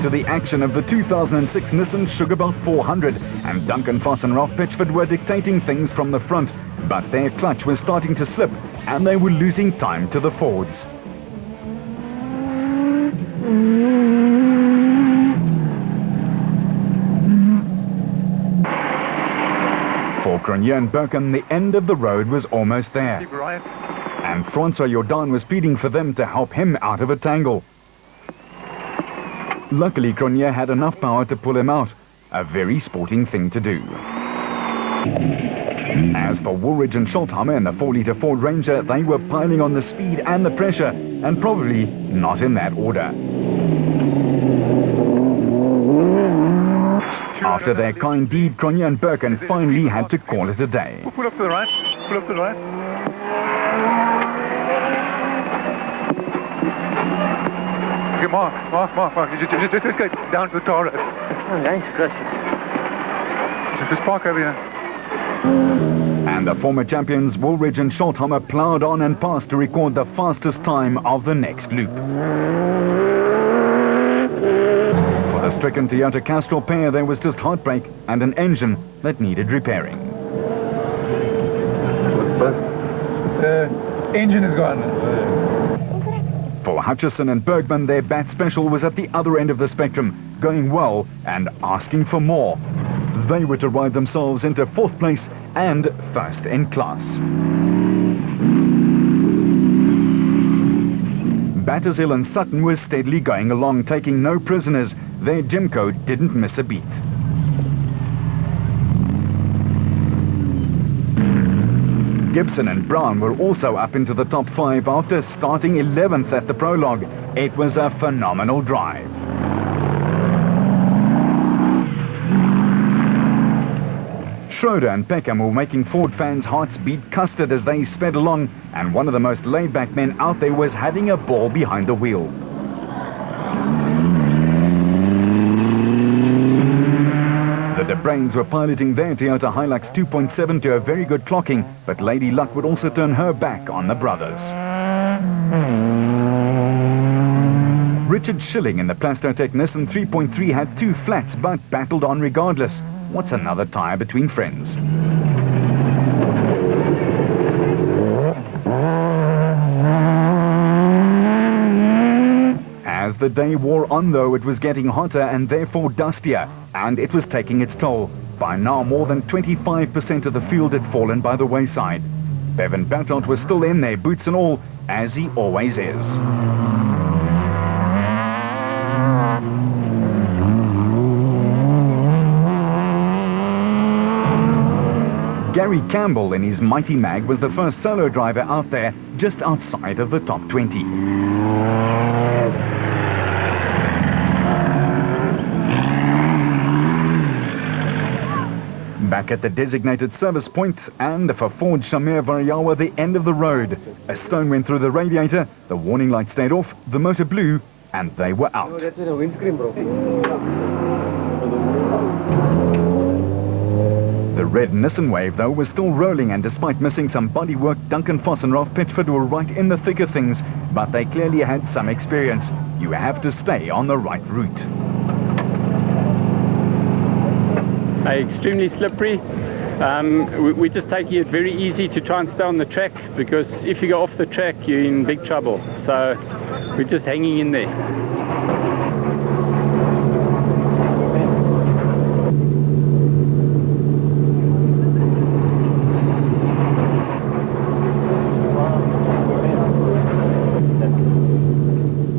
to the action of the 2006 Nissan Sugarbelt 400, and Duncan Voss and Ralph Pitchford were dictating things from the front, but their clutch was starting to slip and they were losing time to the Fords. For Cronje and Birken, the end of the road was almost there. And Francois Jordan was pleading for them to help him out of a tangle. Luckily, Cronje had enough power to pull him out, a very sporting thing to do. As for Woolridge and Schultheimer in the 4-litre Ford Ranger, they were piling on the speed and the pressure, and probably not in that order. After their kind deed, Cronje and Birken finally had to call it a day. Pull up to the right, pull up to the right. Okay, Mark. Just go down to the tar road. Oh, thanks, Chris. Just park over here. And the former champions Woolridge and Schultheimer ploughed on and passed to record the fastest time of the next loop. For the stricken Toyota Castrol pair, there was just heartbreak and an engine that needed repairing. The engine is gone. For Hutchison and Bergman, their bat special was at the other end of the spectrum, going well and asking for more. They were to ride themselves into 4th place and first in class. Battershill and Sutton were steadily going along, taking no prisoners. Their Jimco didn't miss a beat. Gibson and Brown were also up into the top 5 after starting 11th at the prologue. It was a phenomenal drive. Schroeder and Peckham were making Ford fans' hearts beat custard as they sped along, and one of the most laid-back men out there was having a ball behind the wheel. The De Brains were piloting their Toyota Hilux 2.7 to a very good clocking, but Lady Luck would also turn her back on the brothers. Richard Schilling in the Plastotech Nissan 3.3 had 2 flats but battled on regardless. What's another tyre between friends? As the day wore on, though, it was getting hotter and therefore dustier, and it was taking its toll. By now, more than 25% of the field had fallen by the wayside. Bevan Bertot was still in there, boots and all, as he always is. Gary Campbell in his Mighty Mag was the first solo driver out there, just outside of the top 20. Back at the designated service point, and for Ford Shamir Variawa, the end of the road. A stone went through the radiator, the warning light stayed off, the motor blew, and they were out. The red Nissan Wave, though, was still rolling, and despite missing some bodywork, Duncan Voss and Ralph Pitchford were right in the thick of things, but they clearly had some experience. You have to stay on the right route. Extremely slippery. We're just taking it very easy to try and stay on the track, because if you go off the track, you're in big trouble. So we're just hanging in there.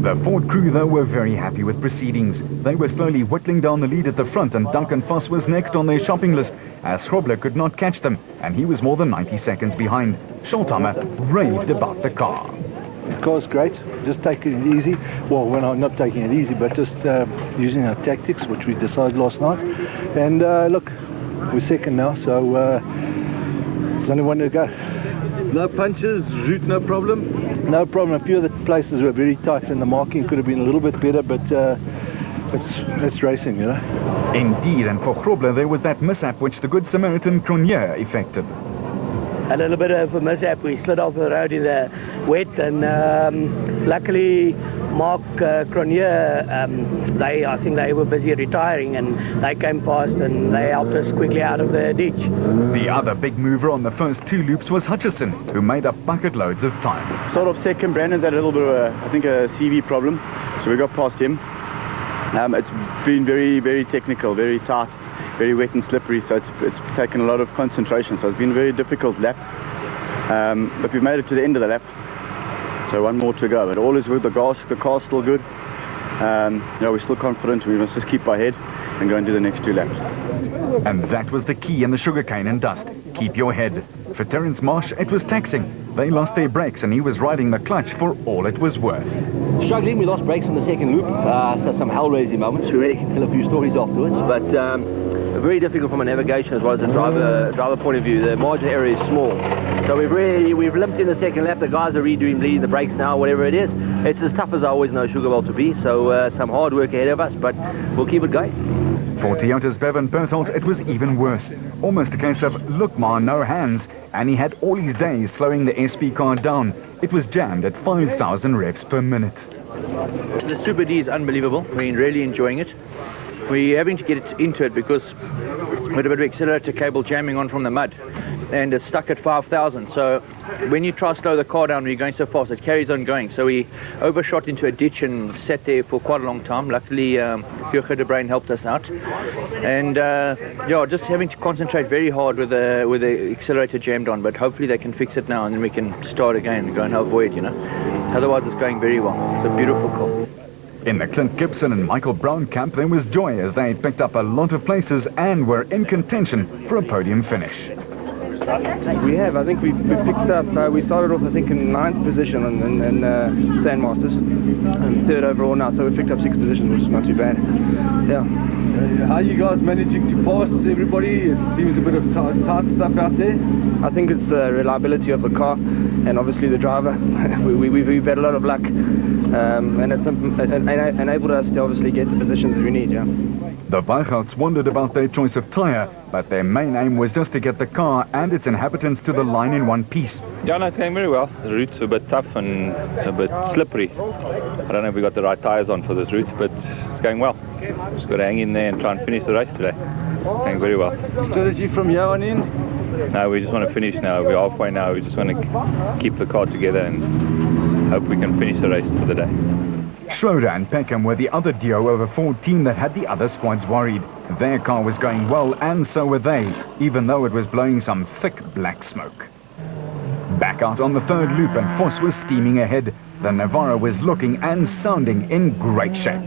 The Ford crew, though, were very happy with proceedings. They were slowly whittling down the lead at the front, and Duncan Voss was next on their shopping list, as Grobler could not catch them, and he was more than 90 seconds behind. Schultheimer raved about the car. The car's great. Just taking it easy. Well, we're not taking it easy, but just using our tactics, which we decided last night. And look, we're second now, so there's only one to go. No punches, route no problem? No problem. A few of the places were very tight and the marking could have been a little bit better, but it's racing, you know. Indeed, and for Grobler there was that mishap which the Good Samaritan Cronje effected. A little bit of a mishap. We slid off the road in the wet, and luckily Mark Cronier, I think they were busy retiring, and they came past and they helped us quickly out of the ditch. The other big mover on the first 2 loops was Hutchison, who made up bucket loads of time. Sort of second, Brandon's had a little bit of I think a CV problem, so we got past him. It's been very, very technical, very tight, very wet and slippery, so it's taken a lot of concentration, so it's been a very difficult lap. But we've made it to the end of the lap, so 1 more to go. But all is good, the car's still good. We're still confident. We must just keep our head and go and do the next 2 laps. And that was the key in the sugarcane and dust. Keep your head. For Terence Marsh, it was taxing. They lost their brakes and he was riding the clutch for all it was worth. Struggling, we lost brakes on the second loop, so some hell-raising moments. We really tell a few stories afterwards, but very difficult from a navigation as well as a driver point of view. The margin of error is small, so we've limped in the second lap. The guys are bleeding the brakes now, whatever it is. It's as tough as I always know Sugarbelt to be, so some hard work ahead of us, but we'll keep it going. For Toyota's Bevan Berthold, it was even worse. Almost a case of, look ma, no hands, and he had all his days slowing the SP car down. It was jammed at 5,000 revs per minute. The Super D is unbelievable. We're really enjoying it. We're having to get into it because we had a bit of accelerator cable jamming on from the mud, and it's stuck at 5,000. So when you try to slow the car down, when you're going so fast, it carries on going. So we overshot into a ditch and sat there for quite a long time. Luckily, Jurgen de Bruin helped us out. And just having to concentrate very hard with the accelerator jammed on. But hopefully they can fix it now, and then we can start again and go and avoid, Otherwise, it's going very well. It's a beautiful car. In the Clint Gibson and Michael Brown camp, there was joy as they picked up a lot of places and were in contention for a podium finish. We have. I think we picked up, we started off I think in 9th position in Sandmasters and 3rd overall now, so we picked up 6 positions, which is not too bad. Yeah. How are you guys managing to pass everybody? It seems a bit of tight stuff out there. I think it's the reliability of the car and obviously the driver. We've had a lot of luck, and it's enabled us to obviously get the positions that we need, yeah. The Weichouts wondered about their choice of tyre, but their main aim was just to get the car and its inhabitants to the line in one piece. Yeah, no, it's going very well. The route's a bit tough and a bit slippery. I don't know if we got the right tyres on for this route, but it's going well. Just got to hang in there and try and finish the race today. It's going very well. Strategy from here on in? No, we just want to finish now. We're halfway now. We just want to keep the car together and hope we can finish the race for the day. Schroeder and Peckham were the other duo over 14 that had the other squads worried. Their car was going well, and so were they, even though it was blowing some thick black smoke. Back out on the 3rd loop, and Voss was steaming ahead. The Navarro was looking and sounding in great shape.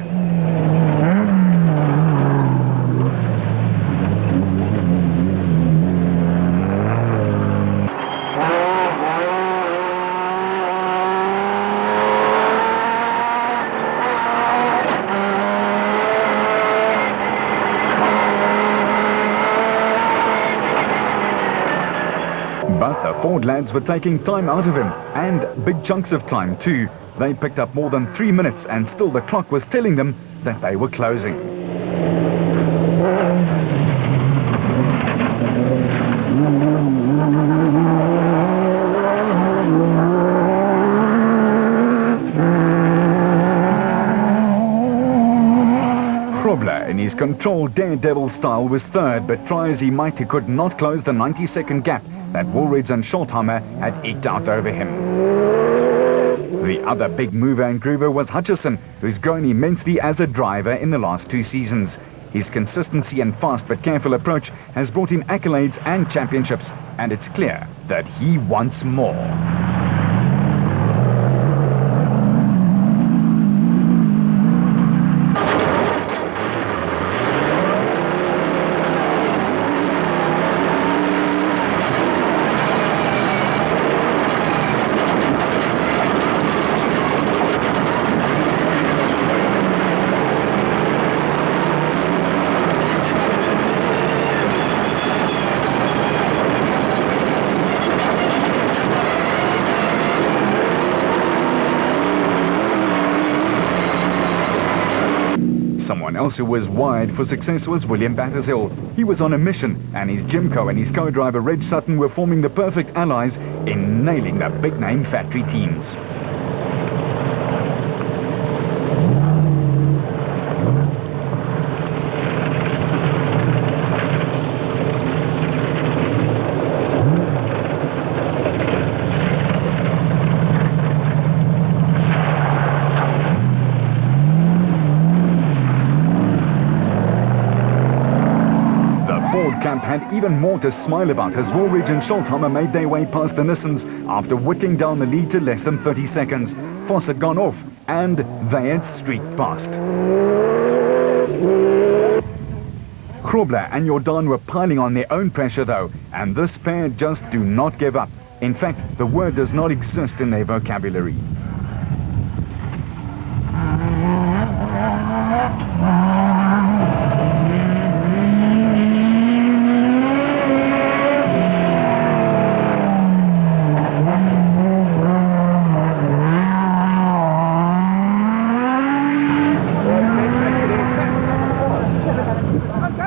But the Ford lads were taking time out of him, and big chunks of time too. They picked up more than 3 minutes, and still the clock was telling them that they were closing. Krobler, in his controlled daredevil style, was 3rd, but try as he might, he could not close the 90-second gap that Woolridge and Schultheimer had eked out over him. The other big mover and groover was Hutchison, who's grown immensely as a driver in the last 2 seasons. His consistency and fast but careful approach has brought him accolades and championships, and it's clear that he wants more. Someone else who was wired for success was William Battershill. He was on a mission, and his Jimco and his co-driver Reg Sutton were forming the perfect allies in nailing the big-name factory teams. had even more to smile about as Woolridge and Schultheimer made their way past the Nissans after whittling down the lead to less than 30 seconds. Voss had gone off and they had streaked past. Grobler and Jordan were piling on their own pressure though, and this pair just do not give up. In fact, the word does not exist in their vocabulary.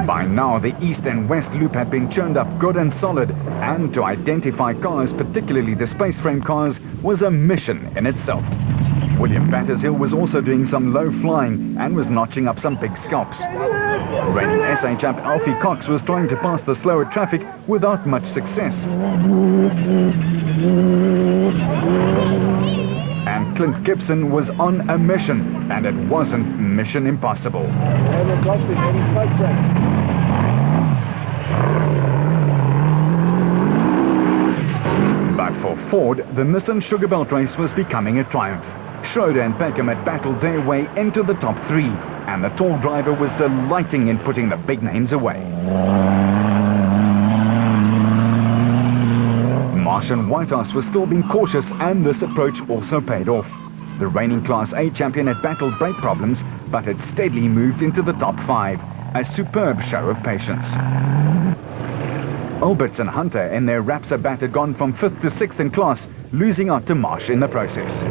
By now, the east and west loop had been churned up good and solid, and to identify cars, particularly the space frame cars, was a mission in itself. William Battershill was also doing some low flying and was notching up some big scalps. Reigning SA champ Alfie Cox was trying to pass the slower traffic without much success. And Clint Gibson was on a mission, and it wasn't mission impossible. But for Ford, the Nissan Sugarbelt race was becoming a triumph. Schroeder and Peckham had battled their way into the top three, and the tall driver was delighting in putting the big names away. Marsh and Whitehouse were still being cautious, and this approach also paid off. The reigning Class A champion had battled brake problems, but had steadily moved into the top five. A superb show of patience. Alberts and Hunter in their Rapsa bat had gone from 5th to 6th in class, losing out to Marsh in the process.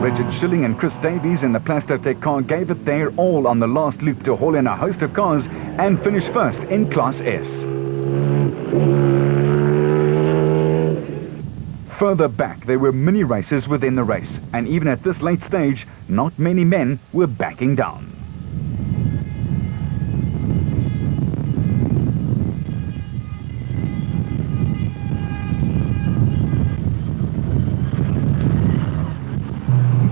Richard Schilling and Chris Davies in the Plastotech car gave it their all on the last loop to haul in a host of cars and finish first in Class S. Further back, there were mini races within the race, and even at this late stage, not many men were backing down.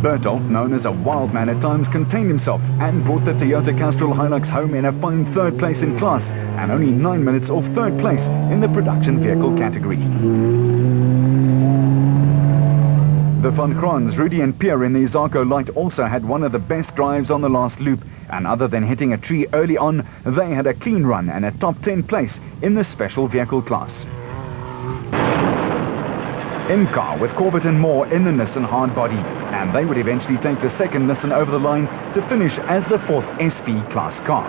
Bertoldt, known as a wild man at times, contained himself and brought the Toyota Castrol Hilux home in a fine third place in class and only 9 minutes off third place in the production vehicle category. The Van Krans, Rudy and Pierre in the Zarko Light also had one of the best drives on the last loop, and other than hitting a tree early on, they had a clean run and a top 10 place in the special vehicle class. In car with Corbett and Moore in the Nissan hardbody, and they would eventually take the second Nissan over the line to finish as the 4th SP class car.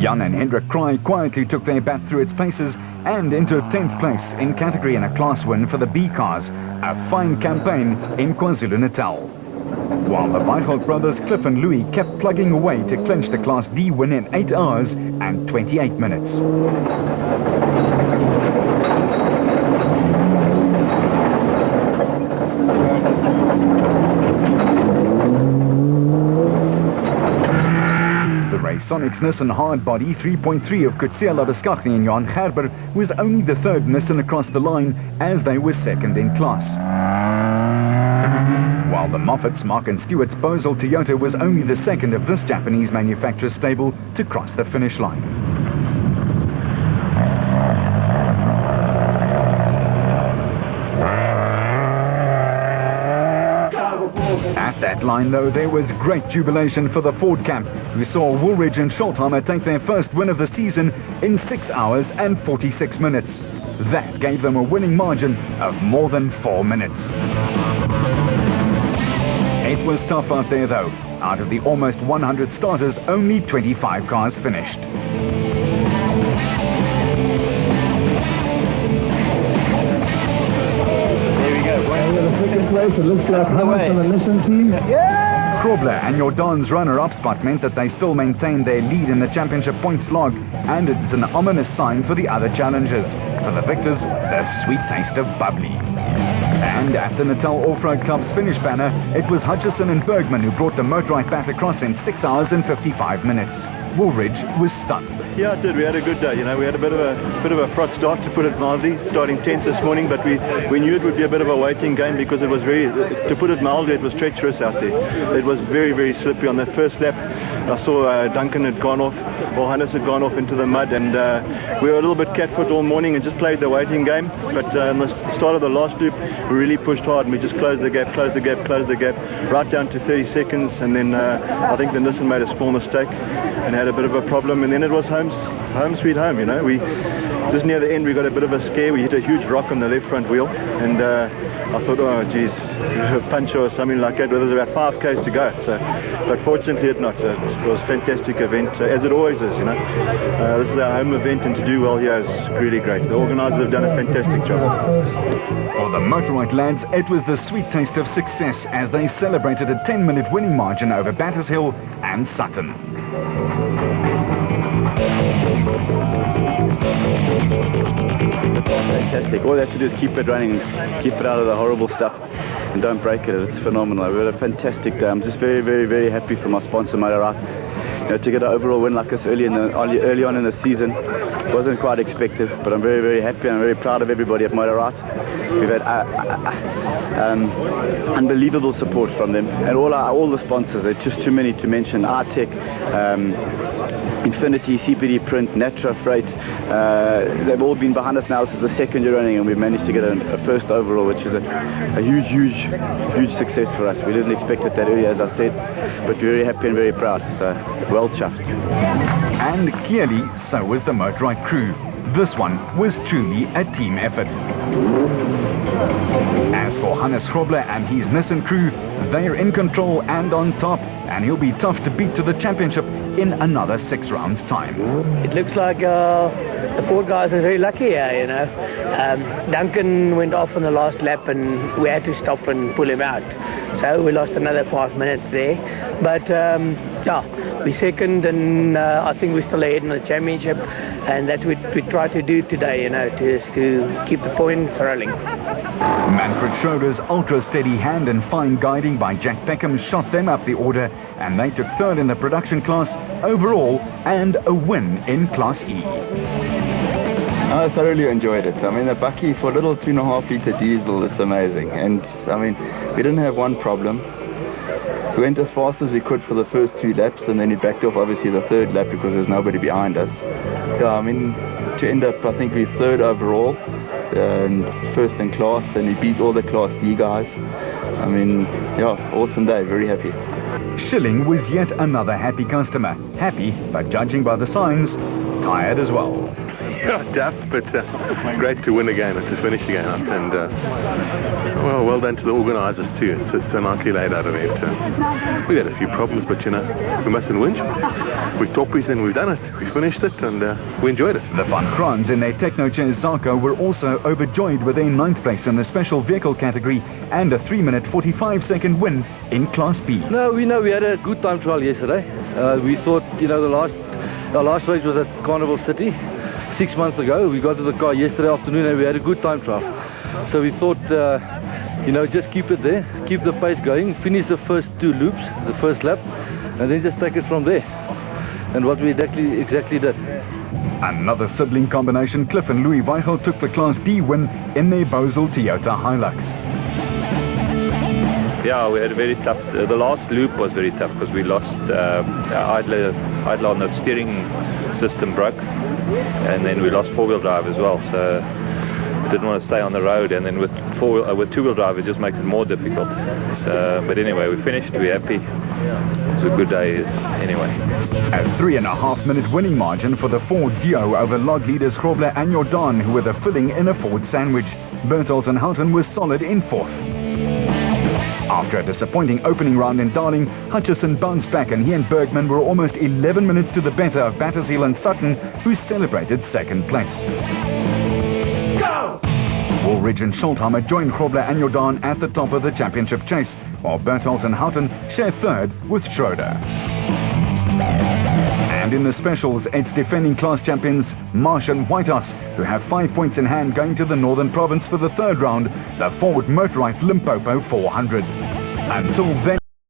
Jan and Hendrik Kraai quietly took their bat through its paces and into 10th place in category and a class win for the B cars, a fine campaign in KwaZulu-Natal. While the Weigelt brothers Cliff and Louis kept plugging away to clinch the Class D win in 8 hours and 28 minutes. Sonic's Nissan hardbody 3.3 of Kutsia Labeskagni and Jan Gerber was only the third Nissan across the line as they were second in class. While the Moffats, Mark and Stewart's Bosel Toyota was only the second of this Japanese manufacturer's stable to cross the finish line. At that line, though, there was great jubilation for the Ford camp, who saw Woolridge and Schultheimer take their first win of the season in 6 hours and 46 minutes. That gave them a winning margin of more than 4 minutes. It was tough out there, though. Out of the almost 100 starters, only 25 cars finished. Second place, it looks like Hamas and the Nissan team. Yeah! Grobler and Jordaan's runner-up spot meant that they still maintained their lead in the championship points log, and it's an ominous sign for the other challengers. For the victors, the sweet taste of bubbly. And at the Natal Off-Road Club's finish banner, it was Hutchison and Bergman who brought the motorized bat across in 6 hours and 55 minutes. Woolridge was stunned. Yeah, it did. We had a good day. You know, we had a bit of a fraught start, to put it mildly, starting 10th this morning. But we knew it would be a bit of a waiting game because it was to put it mildly, it was treacherous out there. It was very, very slippery on the first lap. I saw Duncan had gone off, or Hannes had gone off into the mud, and we were a little bit catfoot all morning and just played the waiting game. But in the start of the last loop, we really pushed hard and we just closed the gap, right down to 30 seconds. And then I think the Nissan made a small mistake and had a bit of a problem. And then it was home sweet home, you know. We just near the end we got a bit of a scare. We hit a huge rock on the left front wheel, and I thought, oh geez, a puncher or something like that. Well, there was about 5 k's to go. So, but fortunately it not. It was a fantastic event, as it always is, you know. This is our home event, and to do well here is really great. The organisers have done a fantastic job. For the Motorite lads, it was the sweet taste of success as they celebrated a 10-minute winning margin over Batters Hill and Sutton. Fantastic. All they have to do is keep it running, keep it out of the horrible stuff, and don't break it. It's phenomenal. We had a fantastic day. I'm just very, very, very happy for my sponsor, Motorite. You know, to get an overall win like this early on in the season wasn't quite expected, but I'm very, very happy and I'm very proud of everybody at Motorite. We've had unbelievable support from them, and all the sponsors. It's just too many to mention. Artec, Infinity, CPD Print, Natra Freight, they've all been behind us now. This is the second year running, and we've managed to get a first overall, which is a huge success for us. We didn't expect it that early, as I said, but we're very happy and very proud, so well chuffed. And clearly, so was the Motorite crew. This one was truly a team effort. As for Hannes Grobler and his Nissan crew, they're in control and on top, and he'll be tough to beat to the championship in another 6 rounds' time. It looks like the 4 guys are very lucky here, you know. Duncan went off on the last lap and we had to stop and pull him out. So we lost another 5 minutes there. But yeah, we're second, and I think we're still ahead in the championship, and that's what we try to do today, you know, to keep the points rolling. Manfred Schroeder's ultra-steady hand and fine guiding by Jack Peckham shot them up the order, and they took 3rd in the production class overall and a win in Class E. I thoroughly enjoyed it. I mean, the bakkie for a little 2.5 litre diesel, it's amazing. And I mean, we didn't have one problem. We went as fast as we could for the first 2 laps, and then we backed off obviously the 3rd lap because there's nobody behind us. Yeah, I mean, to end up, I think we're 3rd overall and 1st in class, and we beat all the Class D guys. I mean, yeah, awesome day, very happy. Schilling was yet another happy customer. Happy, but judging by the signs, tired as well. Yeah, tough, but great to win again and to finish again. And well done to the organisers too. It's a nicely laid out event. We had a few problems, but you know, we mustn't whinge. We're toppies and we've done it. We finished it and we enjoyed it. The Van Grans in their Technochairs Zarko were also overjoyed with their 9th place in the special vehicle category and a 3-minute 45-second win in Class B. No, we had a good time trial yesterday. We thought, you know, our last race was at Carnival City 6 months ago. We got to the car yesterday afternoon and we had a good time trial. So we thought, you know, just keep it there, keep the pace going, finish the first 2 loops, the first lap, and then just take it from there. And what we exactly did. Another sibling combination, Cliff and Louis Weichel took the Class D win in their Bosel Toyota Hilux. Yeah, we had a very tough, the last loop was very tough because we lost our idler on the steering system broke, and then we lost 4-wheel drive as well, so we didn't want to stay on the road, and then with 2-wheel drive it just makes it more difficult. So, but anyway, we finished, we're happy. It was a good day anyway. A 3.5-minute winning margin for the Ford Dio over log leaders Grobler and Jordaan, who were the filling in a Ford sandwich. Bertholdt and Houghton was solid in 4th. After a disappointing opening round in Darling, Hutchison bounced back, and he and Bergman were almost 11 minutes to the better of Batters Hill and Sutton, who celebrated 2nd place. Go! Ulrich and Schultheimer join Grobler and Jordan at the top of the championship chase, while Berthold and Houghton share third with Schroeder. And in the specials, it's defending class champions Marsh and Whitehouse, who have 5 points in hand going to the Northern Province for the third round, the Ford Motorite Limpopo 400. Until then...